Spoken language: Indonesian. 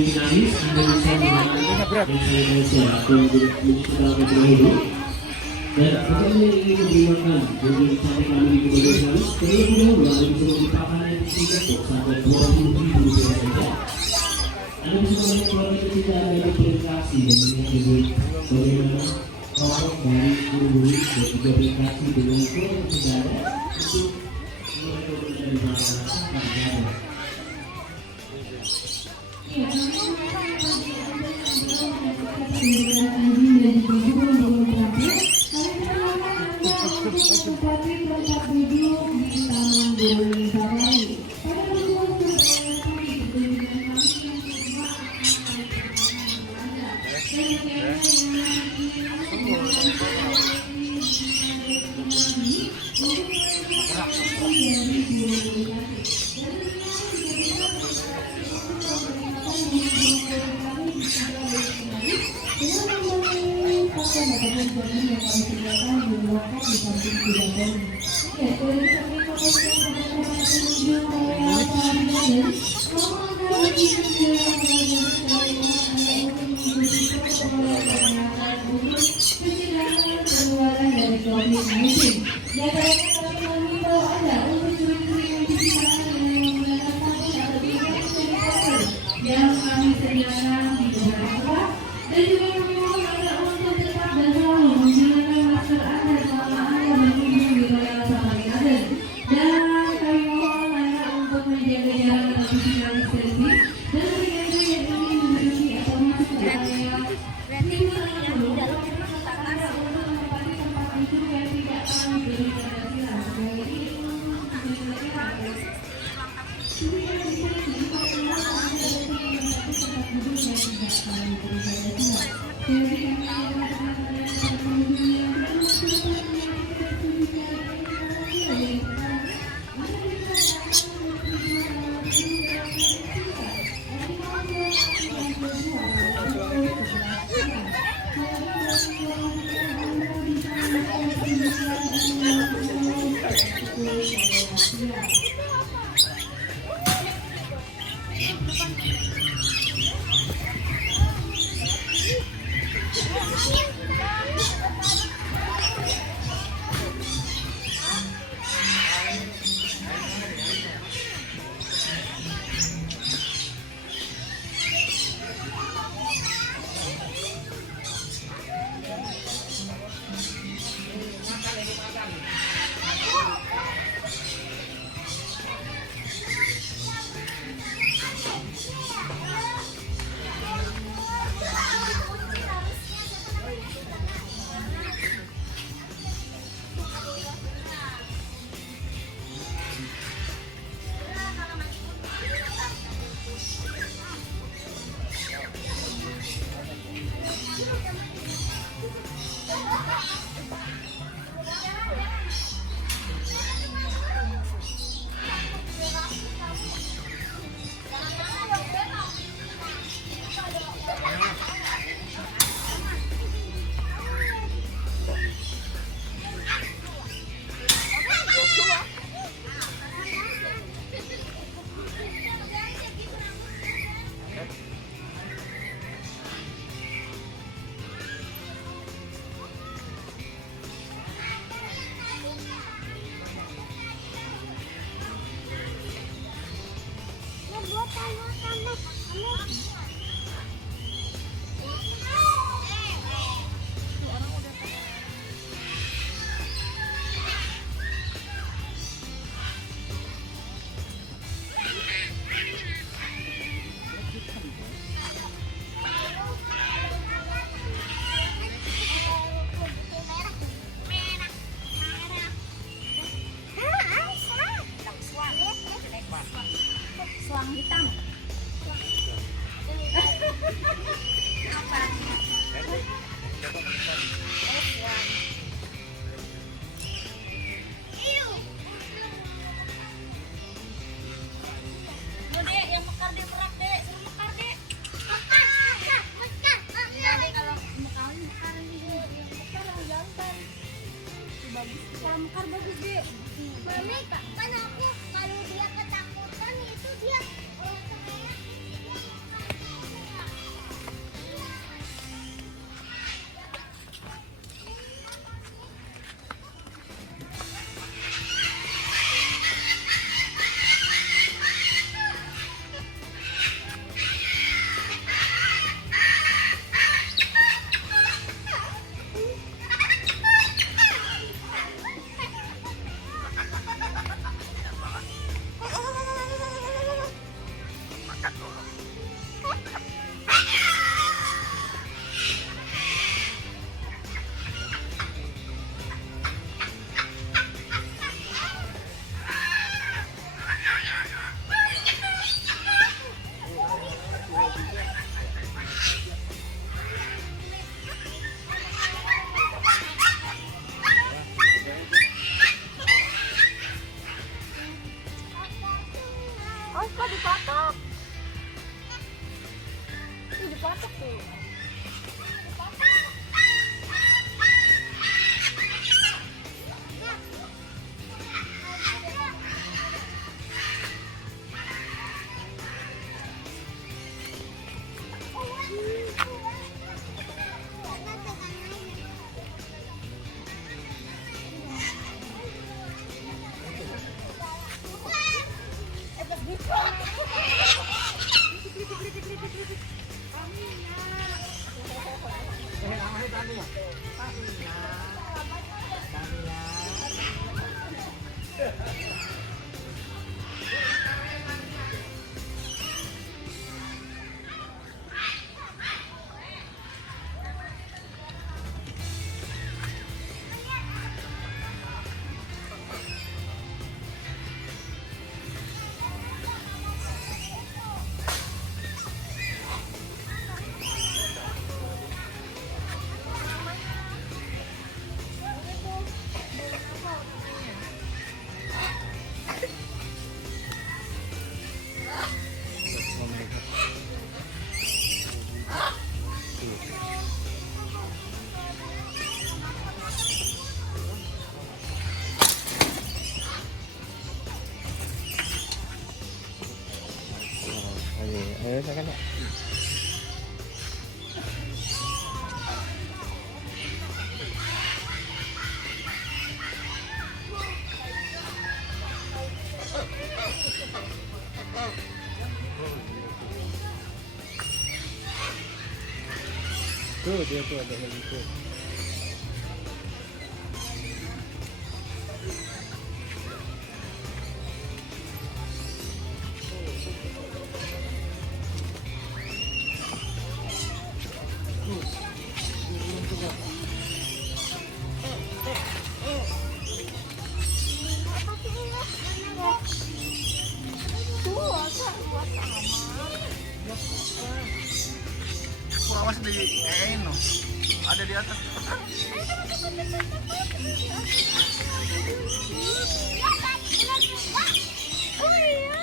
finalis Anda bisa mengenal Indonesia atau mencoba terdahulu dan apabila ingin memberikan bagi sampai kami di kemudian hari terlebih dahulu Anda bisa membukakan yang tidak sampai 20.000 rupiah saja. Anda bisa mengeluarkan ketika ada aplikasi dan mengikuti bagaimana proses dari guru-guru dan juga aplikasi dengan kode saudara untuk melakukan dari masyarakat. yang kami sediakan di beberapa dan juga meminta untuk tetap dan selalu menggunakan masker Anda selama Anda berkunjung di Royal Safari Garden. Dan kami mohon Anda untuk menjaga jarak atau physical distancing dan bagi Anda yang ingin menduduki atau masuk ke area Anda untuk menempati tempat duduk yang tidak kami beri tanda silang. Jadi batuk tuh. Ayo saya kan. Tuh dia tuh ada lagi tuh. Awas di no. Ada di atas. Oh iya.